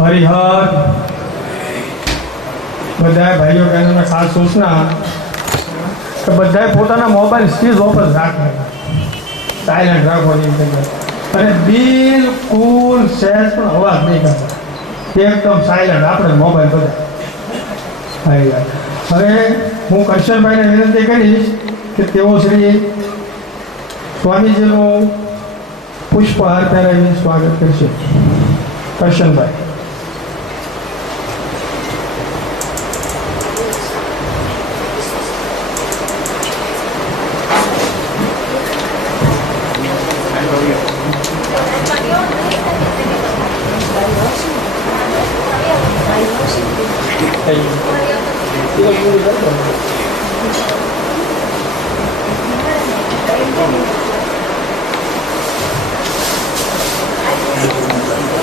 हरिहर बधाए भाईओ बहनों ने खास सूचना कि बधाए पोताना मोबाइल स्विच ऑफ ज राखे साइलेंट राखवानी अरे बिल्कुल सहज पण अवाज नहीं करता एकदम साइलेंट આપણે મોબાઈલ બધા હવે હું કરશનભાઈને વિનંતી કરીશ કે તેઓ શ્રી સ્વામીજીનું પુષ્પહાર પહેરાવીને સ્વાગત કરશે કરશનભાઈ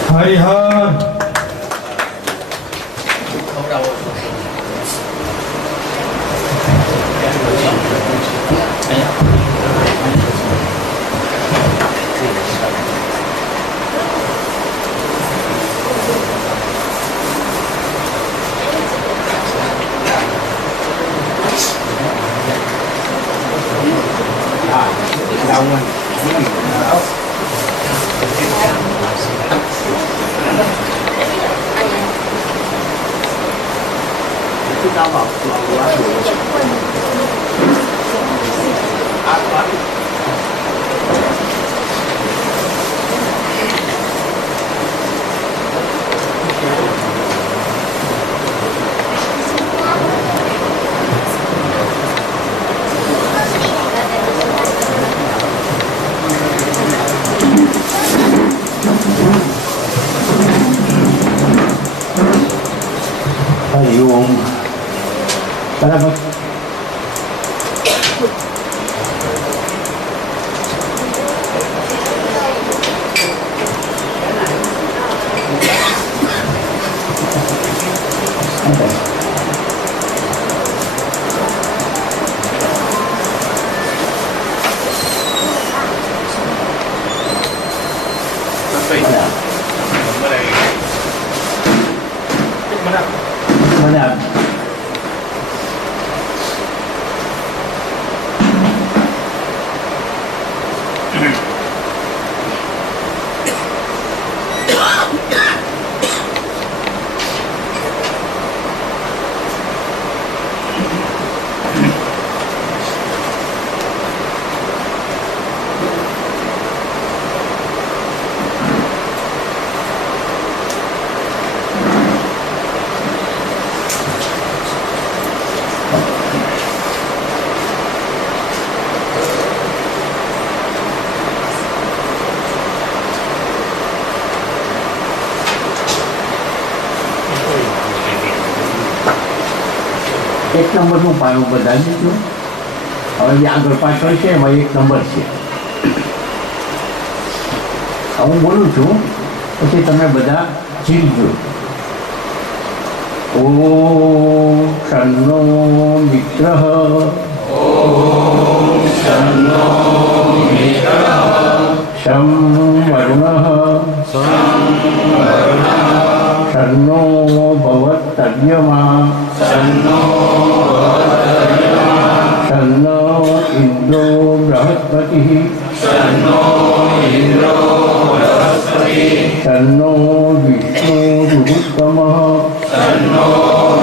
हरिहर हरिओम बराबर एक नंबर નું પાનું બધાઈ દીધું હવે આગળ પાછળ છે એમાં એક નંબર છે હું બોલું છું પછી તમે બધા જીવજો ઓમ શન્નો મિત્રઃ ઓમ શન્નો મિત્રઃ શમ વરુણઃ शन्नो भवत्तव्यमा शन्नो शन्नो इन्द्रो बृहस्पतिः शन्नो इन्द्रो बृहस्पतिः शन्नो विष्णुरुत्तमः शन्नो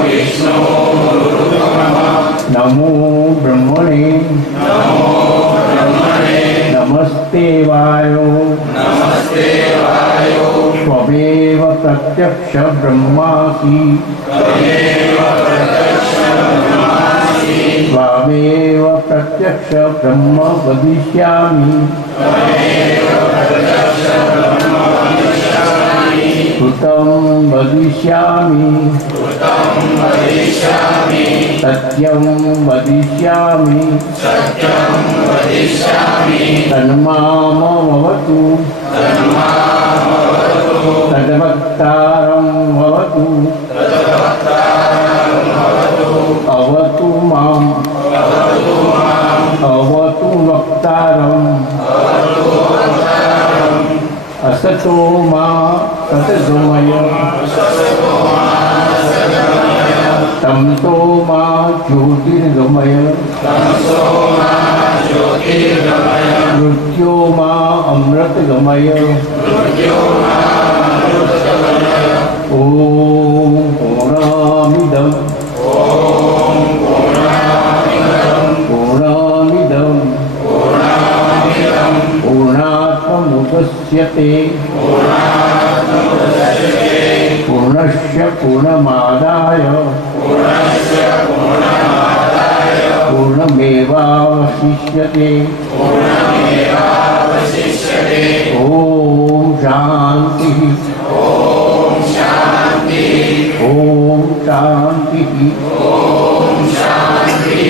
विष्णुरुत्तमः नमो ब्रह्मणे नमस्ते वायो त्वमेव प्रत्यक्ष ब्रह्मासि त्वमेव प्रत्यक्ष ब्रह्म वदिष्यामि श्रुतं वदिष्यामि सत्यं वदिष्यामि तन्मामवतु तद्वक्तारं भवतु अवतु माम् अवतु वक्तारम् असतो मा सतगमय तमसो मा ज्योतिर्गमय मृत्यो मा अमृतगमय ओम पूर्णामिदं पूर्णामिदं पूर्णात्मुदच्यते पूर्णस्य पूर्णमादाय पूर्णमेवावशिष्यते ओम शांति ओम शांति ओम शांति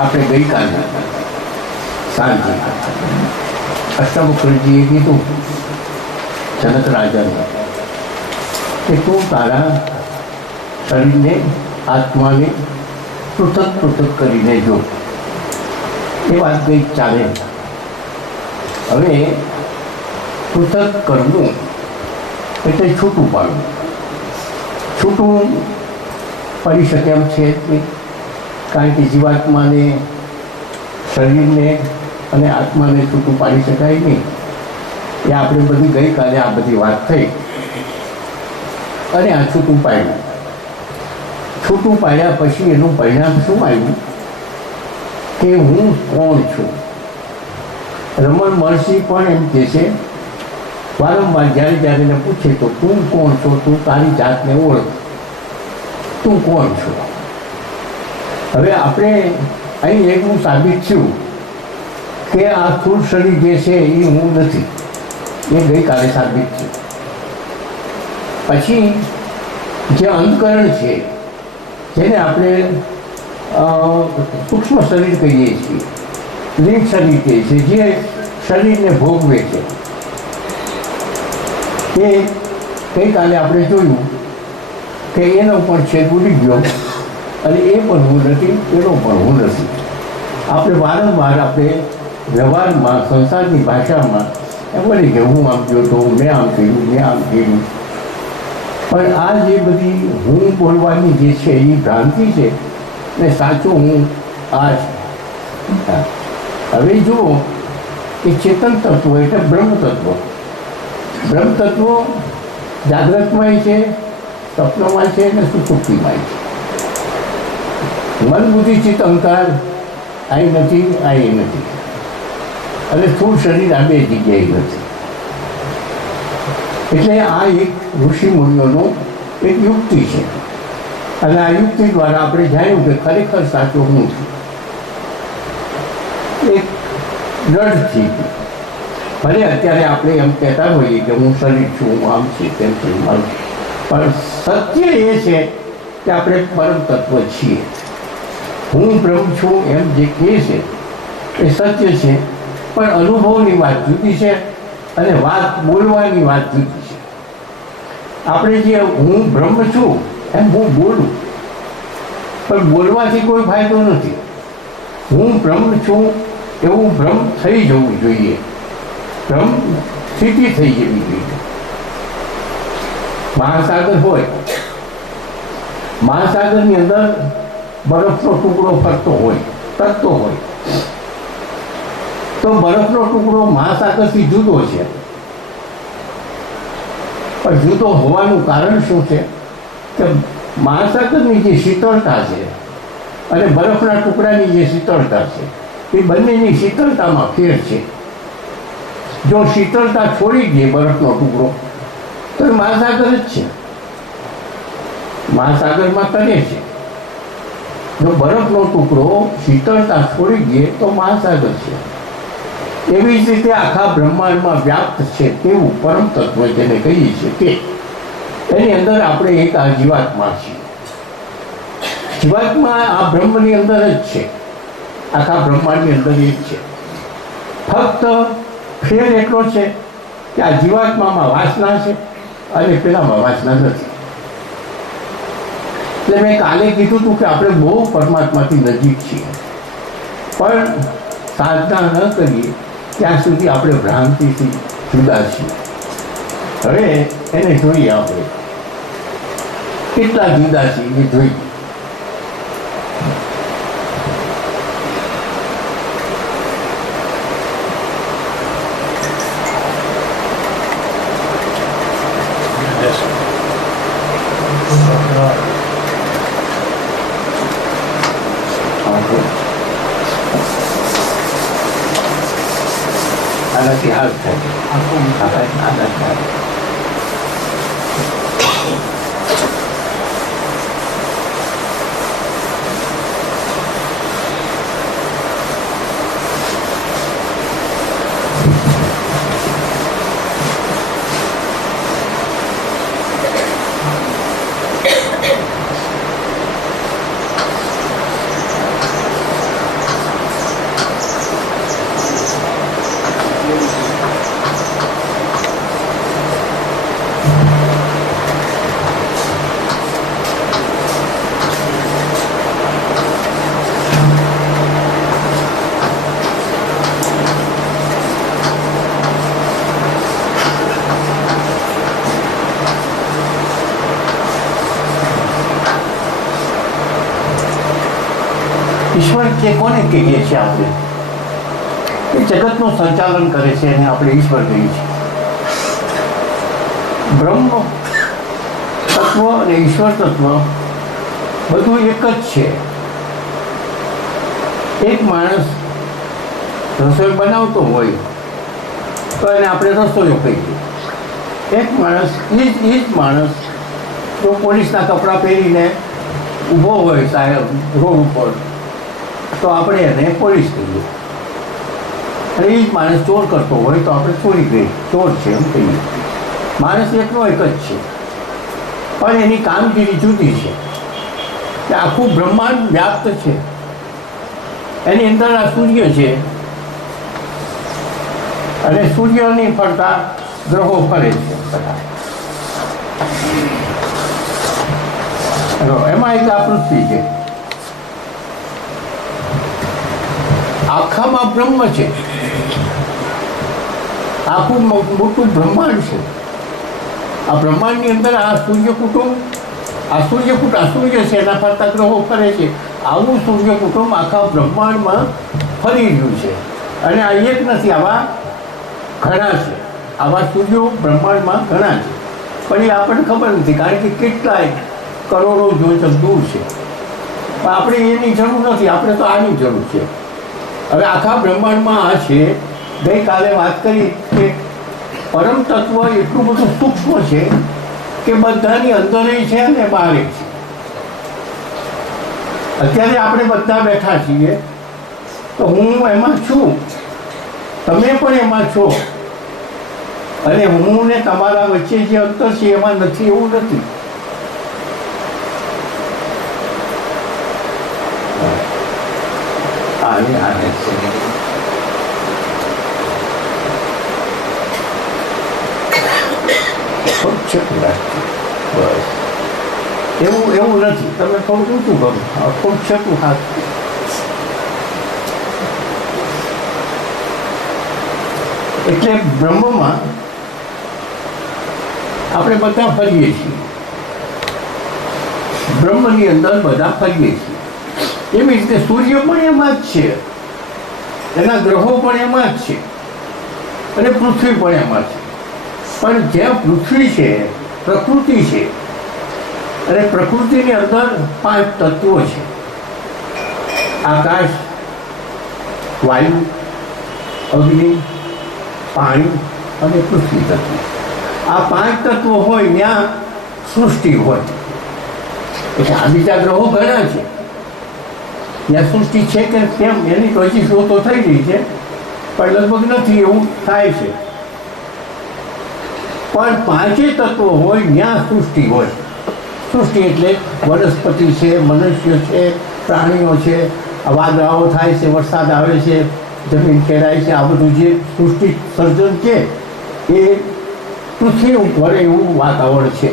આપણે ગઈકાલે સાંજે અષ્ટમુખજીએ કીધું જનક રાજાને કે તું તારા શરીરને આત્માને પૃથક પૃથક કરીને જો એ વાત કંઈક ચાલે. હવે પૃથક કરવું એટલે છૂટું પાડવું. છૂટું પડી શકે એમ છે જ નહીં, કારણ કે જીવાત્માને શરીરને અને આત્માને છૂટું પાડી શકાય નહીં. એ આપણે બધી ગઈકાલે આ બધી વાત થઈ અને આ છૂટું પાડ્યું. છૂટું પાડ્યા પછી એનું પરિણામ શું આવ્યું કે હું કોણ છું. રમણ મહર્ષિ પણ એમ કહે છે, વારંવાર જ્યારે જ્યારે એને પૂછે તો તું કોણ છો, તું તારી જાતને ઓળખ, તું કોણ છો. હવે આપણે અહીં એવું સાબિત થયું કે આ સ્થૂળ શરીર જે છે એ હું નથી, એ ગઈકાલે સાબિત થયું. પછી જે અંતકરણ છે જેને આપણે સૂક્ષ્મ શરીર કહીએ છીએ, લિંગ શરીર કહીએ છીએ, જે શરીરને ભોગવે છે, એ ગઈકાલે આપણે જોયું કે એનો પણ છેદ ઉડી ગયો અને એ પણ હું નથી, એનો પણ હું નથી. આપણે વારંવાર આપણે વ્યવહારમાં સંસારની ભાષામાં એમ બોલી કે હું આમ ગયો તો મેં આમ કર્યું, મેં આમ કર્યું. પણ આ જે બધી હું બોલવાની જે છે એ ભ્રાંતિ છે ને સાચો હું આ છે. હવે જુઓ કે ચેતન તત્વ એટલે બ્રહ્મ તત્વ. બ્રહ્મ તત્વ જાગ્રતમાંય છે, સ્વપ્નમાં છે અને સુષુપ્તિમાંય છે. મન બુદ્ધિ ચિત્ત અહંકાર અહીં નથી, અહીં નથી, અને સ્થૂળ શરીર આ બે જગ્યાએ નથી. એટલે આ એક ઋષિ મુનિઓનો એક યુક્તિ છે અને આ યુક્તિ દ્વારા આપણે જાણ્યું કે ખરેખર સાચો હું છું. એક દ્રઢથી ભલે અત્યારે આપણે એમ કહેતા હોઈએ કે હું શરીર છું, હું આમ છે તેમ છું, પણ સત્ય એ છે કે આપણે પરમ તત્વ છીએ. હું બ્રહ્મ છું એમ જે કહે છે એ સત્ય છે, પણ અનુભવની વાત જુદી છે અને વાત બોલવાની વાત જુદી છે. આપણે જે હું બ્રહ્મ છું એમ હું બોલું, પણ બોલવાથી કોઈ ફાયદો નથી. હું બ્રહ્મ છું એવું ભ્રમ થઈ જવું જોઈએ, ભ્રમ સ્થિતિ થઈ જવી જોઈએ. મહાસાગર હોય, મહાસાગરની અંદર બરફનો ટુકડો ફરતો હોય, તરતો હોય, તો બરફનો ટુકડો મહાસાગરથી જુદો છે. પણ જુદો હોવાનું કારણ શું છે કે મહાસાગરની જે શીતળતા છે અને બરફના ટુકડાની જે શીતળતા છે એ બંનેની શીતળતામાં ફેર છે. જો શીતળતા છોડી દે બરફનો ટુકડો તો એ મહાસાગર જ છે. મહાસાગરમાં તરે છે. જો બરફનો ટુકડો શીતળતા છોડી દે તો મહાસાગર છે. એવી જ રીતે આખા બ્રહ્માંડમાં વ્યાપ્ત છે તેવું પરમ તત્વ જેને કહીએ છીએ તે એની અંદર આપણે એક આ જીવાત્મા છીએ. જીવાત્મા આ બ્રહ્મની અંદર જ છે, આખા બ્રહ્માંડની અંદર જ છે. ફક્ત ફેર એટલો છે કે આ જીવાત્મામાં વાસના છે અને પેલામાં વાસના નથી. એટલે મેં કાલે કીધું હતું કે આપણે બહુ પરમાત્માથી નજીક છીએ, પણ સાધના ન કરીએ ત્યાં સુધી આપણે ભ્રાંતિથી જુદા છીએ. હવે એને જોઈએ, આપણે કેટલા જુદા છીએ એ જોઈએ. આનાથી હાલ થાય, આના થાય. ઈશ્વર કે કોને કહીએ છીએ આપણે? એ જગતનું સંચાલન કરે છે અને આપણે ઈશ્વર કહીએ છીએ. બ્રહ્મ તત્વ અને ઈશ્વર તત્વ બધું એક જ છે. એક માણસ રસોઈ બનાવતો હોય તો એને આપણે રસોઈયો કહીએ. એક માણસ એ જ માણસ જો પોલીસના કપડાં પહેરીને ઊભો હોય સાહેબ રોડ ઉપર તો આપણે એને પોલીસ કહીએ. અને એ જ માણસ ચોર કરતો હોય તો આપણે ચોરી કહીએ, ચોર છે એમ કહીએ. માણસ એકનો એક જ છે, પણ એની કામગીરી જુદી છે. કે આખું બ્રહ્માંડ વ્યાપ્ત છે, એની અંદર આ સૂર્ય છે અને સૂર્યની ફરતા ગ્રહો ફરે છે બધા. એમાં એક આ પૃથ્વી છે. આખામાં બ્રહ્મ છે, આખું મોટું બ્રહ્માંડ છે. આ બ્રહ્માંડની અંદર આ સૂર્ય કુટુંબ છે, એના ફરતા ગ્રહો ફરે છે. આવું સૂર્ય કુટુંબ આખા બ્રહ્માંડમાં ફરી રહ્યું છે. અને આ એક નથી, આવા ઘણા છે. આવા સૂર્યો બ્રહ્માંડમાં ઘણા છે, પણ એ આપણને ખબર નથી, કારણ કે કેટલાય કરોડો જોઈતા દૂર છે. પણ આપણે એની જરૂર નથી, આપણે તો આની જરૂર છે. હવે આખા બ્રહ્માંડમાં આ છે. ગઈકાલે વાત કરી કે પરમ તત્વ એટલું બધું સૂક્ષ્મ છે કે બધાની અંદર છે અને બહાર છે. અત્યારે આપણે બધા બેઠા છીએ તો હું એમાં છું, તમે પણ એમાં છો, અને હું ને તમારા વચ્ચે જે અંતર છે એમાં નથી એવું નથી. બસ એવું નથી. તમે થોડું ઊંચું કરો, ખૂબ છતું હાથ. એટલે બ્રહ્મમાં આપણે બધા ફરીએ છીએ, બ્રહ્મની અંદર બધા ફરીએ છીએ. એવી રીતે સૂર્ય પણ એમાં જ છે, એના ગ્રહો પણ એમાં જ છે, અને પૃથ્વી પણ એમાં છે. પણ જ્યાં પૃથ્વી છે પ્રકૃતિ છે, અને પ્રકૃતિની અંદર 5 તત્વો છે: આકાશ, વાયુ, અગ્નિ, પાણી અને પૃથ્વી તત્વ. આ 5 તત્વો હોય ત્યાં સૃષ્ટિ હોય. એટલે આ બીજા ગ્રહો ઘણા છે, ત્યાં સૃષ્ટિ છે કે કેમ એની તો હજી શોધો થઈ રહી છે, પણ લગભગ નથી એવું થાય છે. પણ પાંચે તત્વો હોય ત્યાં સૃષ્ટિ હોય. સૃષ્ટિ એટલે વનસ્પતિ છે, મનુષ્ય છે, પ્રાણીઓ છે, વાદળાઓ થાય છે, વરસાદ આવે છે, જમીન ખેડાય છે, આ બધું જે સૃષ્ટિ સર્જન છે એ પૃથ્વી ઉપર એવું વાતાવરણ છે.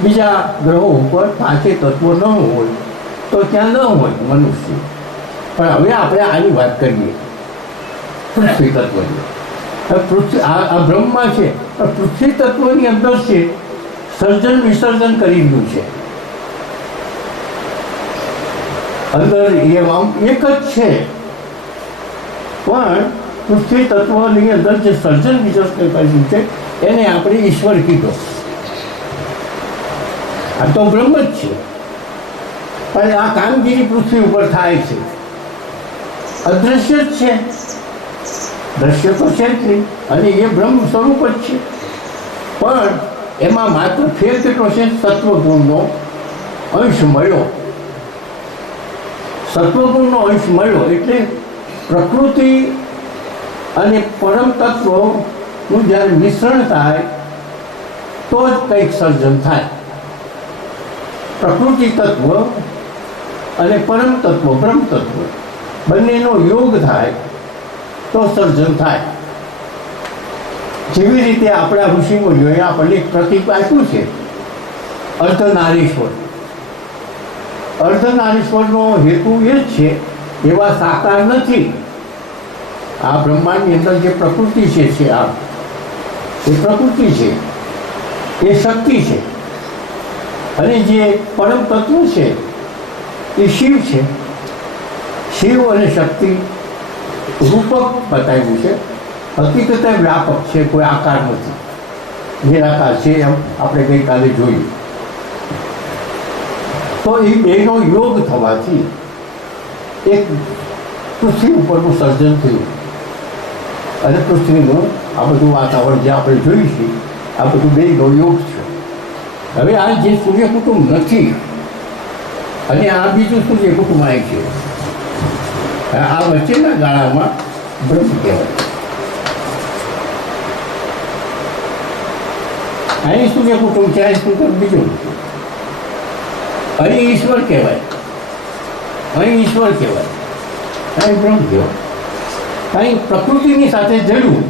બીજા ગ્રહો ઉપર પાંચે તત્વો ન હોય તો ત્યાં ન હોય મનુષ્ય. પણ હવે આપણે આની વાત કરીએ પૃથ્વી તત્વની. પૃથ્વી આ બ્રહ્મા છે, પૃથ્વી તત્વની અંદર છે સર્જન વિસર્જન કરી રહ્યું છે. અંદર એ આમ એક જ છે, પણ પૃથ્વી તત્વની અંદર જે સર્જન વિસર્જન કર્યું છે એને આપણે ઈશ્વર કીધો. આ તો બ્રહ્મ જ છે, પણ આ કામગીરી પૃથ્વી ઉપર થાય છે. અદ્રશ્ય જ છે, દ્રશ્ય તો છે જ નહીં, અને એ બ્રહ્મ સ્વરૂપ જ છે. પણ એમાં માત્ર ફેર કેટલો છે? સત્વગુણનો અંશ મળ્યો. સત્વગુણનો અંશ મળ્યો એટલે પ્રકૃતિ અને પરમ તત્વનું જ્યારે મિશ્રણ થાય તો જ કંઈક સર્જન થાય. પ્રકૃતિ તત્વ અને પરમ તત્વ બ્રહ્મ તત્વ બંનેનો યોગ થાય તો સર્જન થાય. જેવી રીતે આપણા ઋષિમુનિઓએ આપણને એક પ્રતીક આપ્યું છે અર્ધનારીશ્વર. અર્ધનારીશ્વરનો હેતુ એ જ છે, એવા સાકાર નથી. આ બ્રહ્માંડની અંદર જે પ્રકૃતિ છે આ એ પ્રકૃતિ છે, એ શક્તિ છે, અને જે પરમ તત્વ છે એ શિવ છે. શિવ અને શક્તિ રૂપક બતાવ્યું છે, હકીકતે વ્યાપક છે, કોઈ આકાર નથી. નિરાકાર છે એમ આપણે ગઈકાલે જોયું. તો એ બેનો યોગ થવાથી એક પૃથ્વી ઉપરનું સર્જન થયું, અને પૃથ્વીનું આ બધું વાતાવરણ જે આપણે જોયું છે આ બધું બેનો યોગ છે. હવે આ જે સૂર્ય કુટુંબ નથી અને આ બીજું સૂર્ય કુટુંબ આવે છે, આ વચ્ચેના ગાળામાં બ્રહ્મ કહેવાય. અહીં સૂર્ય કુટુંબ છે, અહીં સૂર્ય બીજું, અહીં ઈશ્વર કહેવાય, અહીં ઈશ્વર કહેવાય, અહીં બ્રહ્મ કહેવાય. અહીં પ્રકૃતિની સાથે જડ્યું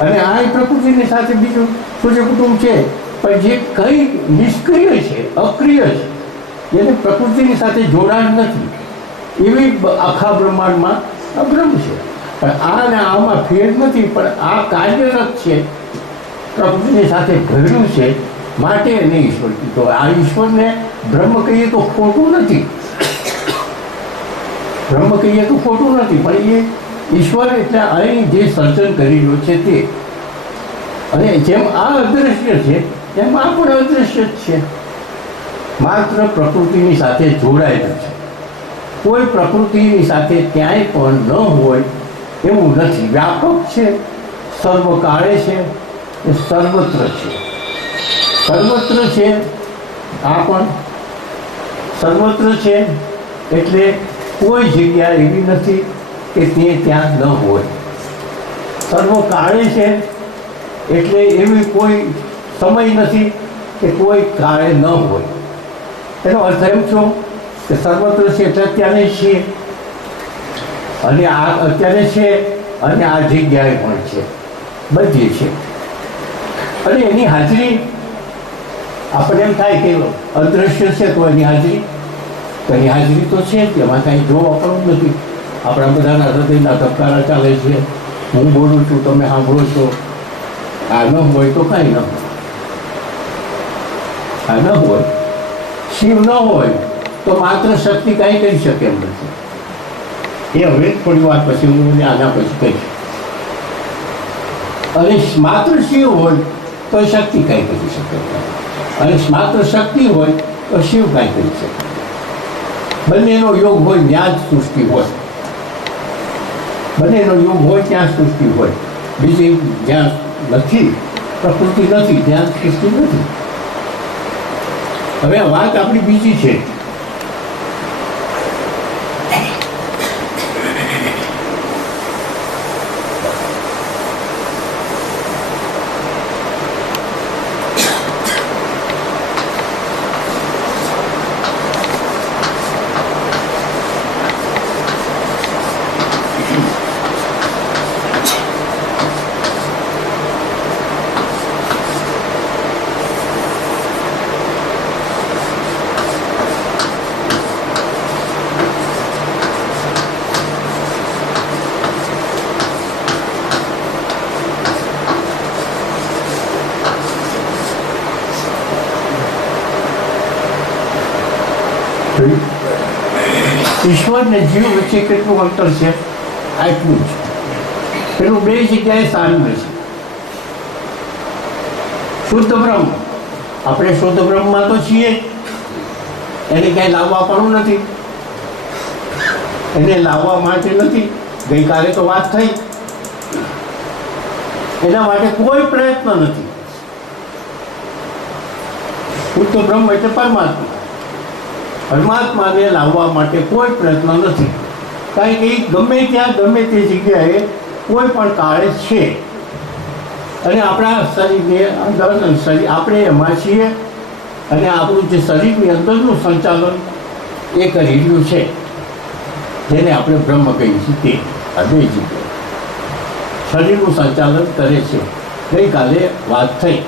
અને આ પ્રકૃતિની સાથે બીજું સૂર્ય કુટુંબ છે, પણ જે કંઈ નિષ્ક્રિય છે, અક્રિય છે, એને પ્રકૃતિની સાથે જોડાણ નથી, એવી આખા બ્રહ્માંડમાં આ બ્રહ્મ છે. પણ આ ને આમાં ફેર નથી, પણ આ કાર્યરત છે, પ્રકૃતિની સાથે ભર્યું છે, માટે એને ઈશ્વર કીધો. આ ઈશ્વરને બ્રહ્મ કહીએ તો ખોટું નથી, બ્રહ્મ કહીએ તો ખોટું નથી, પણ એ ઈશ્વર એટલે અહીં જે સર્જન કરી રહ્યો છે તે. અને જેમ આ અદૃશ્ય છે એમ આ પણ અદૃશ્ય જ છે, માત્ર પ્રકૃતિની સાથે જોડાયેલું છે. કોઈ પ્રકૃતિની સાથે ક્યાંય પણ ન હોય એવું નથી. વ્યાપક છે, સર્વકાળે છે, એ સર્વત્ર છે. સર્વત્ર છે, આ પણ સર્વત્ર છે એટલે કોઈ જગ્યા એવી નથી કે તે ત્યાં ન હોય. સર્વકાળે છે એટલે એવી કોઈ સમય નથી કે કોઈ કાળે ન હોય. એનો અર્થ એમ છો કે સર્વત્ર છે એટલે અત્યારે છીએ, અને આ અત્યારે છે, અને આ જગ્યાએ પણ છે, બધી છે. અને એની હાજરી આપણે એમ થાય કે અદૃશ્ય છે તો એની હાજરી તો છે જ, એમાં કાંઈ જોવા પણ નથી. આપણા બધાના હૃદયના ધબકારા ચાલે છે, હું બોલું છું, તમે સાંભળો છો. આ ન હોય તો કાંઈ ન હોય. આ ન હોય, શિવ ન હોય તો માત્ર શક્તિ કાંઈ કરી શકે એમ નથી. એ હવે થોડી વાર પછી હું આના પછી કહીશ. અને માત્ર શિવ હોય તો શક્તિ કાંઈ કરી શકે, અને માત્ર શક્તિ હોય તો શિવ કાંઈ કરી શકે. બંનેનો યોગ હોય ત્યાં જ સૃષ્ટિ હોય, બંનેનો યોગ હોય ત્યાં સૃષ્ટિ હોય. બીજી જ્યાં નથી, પ્રકૃતિ નથી, ત્યાં સૃષ્ટિ નથી. હવે વાત આપણી બીજી છે. ઈશ્વર ને જીવ વચ્ચે કેટલું અંતર છે? આટલું જ. પેલું બે જગ્યાએ સારું છે. શુદ્ધ બ્રહ્મ, આપણે શુદ્ધ બ્રહ્મમાં તો છીએ, એને ક્યાંય લાવવા પણ નથી. એને લાવવા માટે નથી. ગઈકાલે તો વાત થઈ. એના માટે કોઈ પ્રયત્ન નથી. શુદ્ધ બ્રહ્મ એટલે પરમાત્મા. પરમાત્માને લાવવા માટે કોઈ પ્રયત્ન નથી. કારણ કે એ ગમે ત્યાં ગમે તે જગ્યાએ કોઈ પણ કાળે છે. અને આપણા શરીરને અંદર આપણે એમાં છીએ. અને આપણું જે શરીરની અંદરનું સંચાલન એ કરી રહ્યું છે, જેને આપણે બ્રહ્મ કહીએ છીએ. તે આ બે જગ્યાએ શરીરનું સંચાલન કરે છે. ગઈકાલે વાત થઈ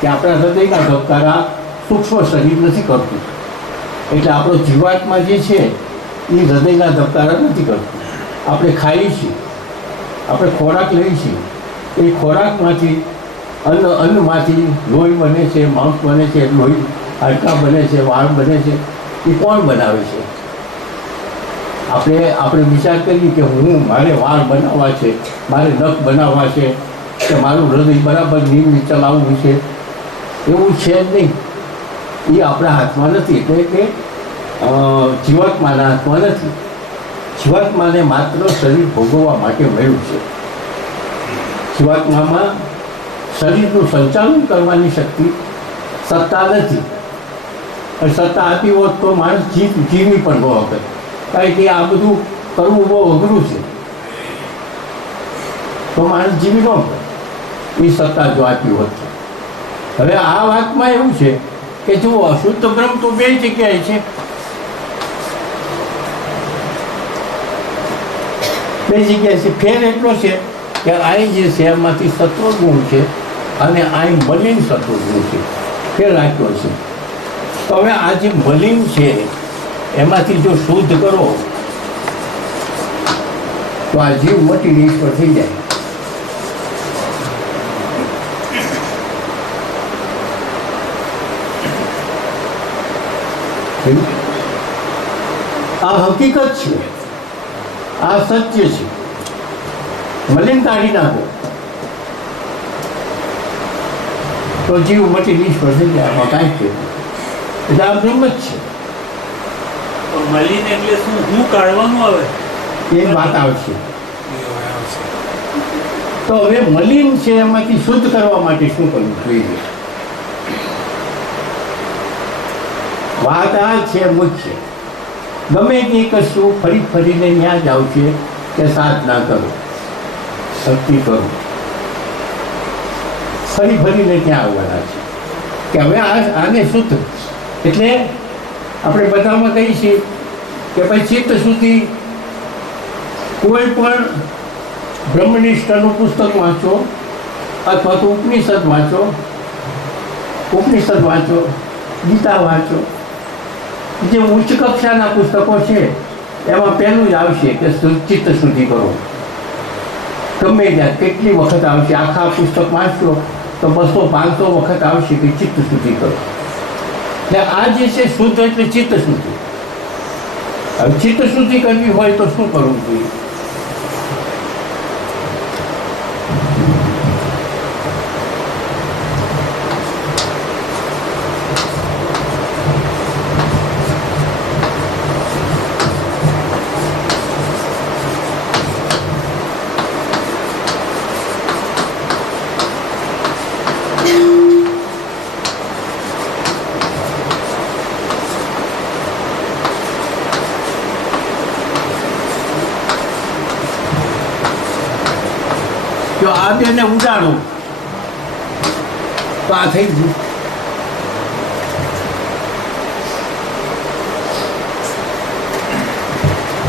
કે આપણા હૃદયના ધબકારા સૂક્ષ્મ શરીર નથી કરતું. એટલે આપણો જીવાત્મા જે છે એ હૃદયના ધબકારા નથી કરતું. આપણે ખાઈએ છીએ, આપણે ખોરાક લઈએ છીએ. એ ખોરાકમાંથી અન્નમાંથી લોહી બને છે, માંસ બને છે, લોહી હાડકાં બને છે, વાળ બને છે. એ કોણ બનાવે છે? આપણે વિચાર કરીએ કે મારે વાળ બનાવવા છે, મારે નખ બનાવવા છે, કે મારું હૃદય બરાબર નિયમિત ચલાવવું છે. એવું છે જ નહીં. એ આપણા હાથમાં નથી. એટલે કે જીવાત્માના હાથમાં નથી. જીવાત્માને માત્ર શરીર ભોગવવા માટે મળ્યું છે. જીવાત્મામાં શરીરનું સંચાલન કરવાની શક્તિ, સત્તા નથી. અને સત્તા આપી હોત તો માણસ જીવી પણ બહુ વખત. કારણ કે આ બધું કરવું બહુ અઘરું છે. તો માણસ જીવી ન કરે. એ સત્તા જો આપી હોત. હવે આ વાતમાં એવું છે કે જો અશુદ્ધ બ્રહ્મ તો બે જગ્યાએ છે. બે જગ્યાએ છે. ફેર એટલો છે કે અહીં જે છે એમાંથી સત્વગુણ છે અને અહીં મલિન સત્વગુણ છે. ફેર રાખ્યો છે. તો હવે આ જે મલિન છે એમાંથી જો શુદ્ધ કરો તો આ જીવ મટી ઈશ્વર થઈ જાય. આ હકીકત છે. આ સત્ય છે. મલિન કાઢી નાખો તો જીવ મટી ઈશ્વર થઈ જાય. આમાં કાંઈ છે એટલે આ બ્રહ્મ જ છે. મલિન એટલે શું? હું કાઢવાનું આવે એ વાત આવશે. તો હવે મલિન છે એમાંથી શુદ્ધ કરવા માટે શું કરવું જોઈએ? વાત આ છે મુખ્ય. ગમે તે કશું ફરીને ત્યાં જ આવશે કે સાધના કરો, ભક્તિ કરો. ફરીને ત્યાં આવવાના છે કે હવે આને શુદ્ધ. એટલે આપણે બધામાં કહીએ છીએ કે ભાઈ ચિત્ત સુધી કોઈ પણ બ્રહ્મનિષ્ઠનું પુસ્તક વાંચો અથવા તો ઉપનિષદ વાંચો, ગીતા વાંચો. જે ઉચ્ચ કક્ષાના પુસ્તકો છે એમાં પહેલું જ આવશે કે ચિત્ત શુદ્ધિ કરો. ગમે ત્યાં કેટલી વખત આવશે. આખા પુસ્તક વાંચશો તો 200-500 વખત આવશે કે ચિત્ત શુદ્ધિ કરો. એટલે આ જે છે શુદ્ધ એટલે ચિત્ત શુદ્ધિ. હવે ચિત્ત શુદ્ધિ કરવી હોય તો શું કરવું જોઈએ? આ બેને ઉડાડો તો આ થઈ ગયું.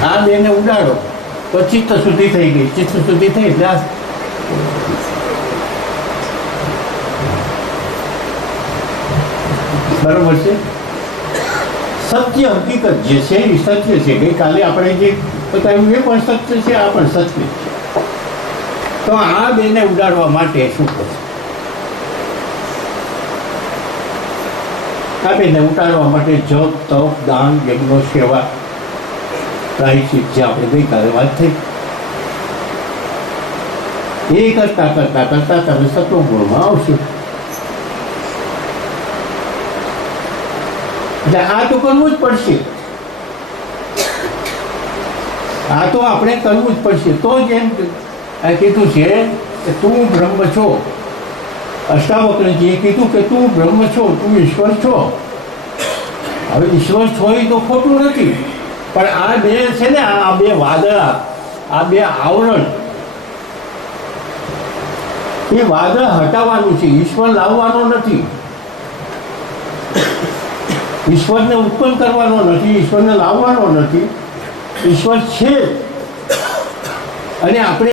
આ બેને ઉડાડો તો ચિત્ત શુદ્ધિ થઈ ગઈ. ચિત્ત શુદ્ધિ થઈ એટલે આ બરોબર છે. સત્ય હકીકત જે છે એ સત્ય છે. ગઈકાલે આપણે જે બતાવ્યું એ પણ સત્ય છે, આ પણ સત્ય છે. તો આ બેને ઉડાડવા માટે શું કરશે? આ બેને ઉડાડવા માટે જપ, તપ, દાન, યજ્ઞ, સેવા, પ્રાયશ્ચિત જે આપણે ગઈકાલે વાત થઈ, એ કરતા કરતા કરતા તમે સત્વગુણમાં આવશો. એટલે આ તો કરવું જ પડશે. આ તો આપણે કરવું જ પડશે. તો જ એમ કીધું છે કે તું બ્રહ્મ છો. અષ્ટાવક્રજીએ કીધું કે તું બ્રહ્મ છો, તું ઈશ્વર છો. હવે ઈશ્વર છો એ તો ખોટું નથી, પણ આ બે છે ને, આ બે વાદળા, આ બે આવરણ, એ વાદળ હટાવવાનું છે, ઈશ્વર લાવવાનો નથી. ઈશ્વરને ઉત્પન્ન કરવાનો નથી, ઈશ્વરને લાવવાનો નથી. ઈશ્વર છે અને આપણે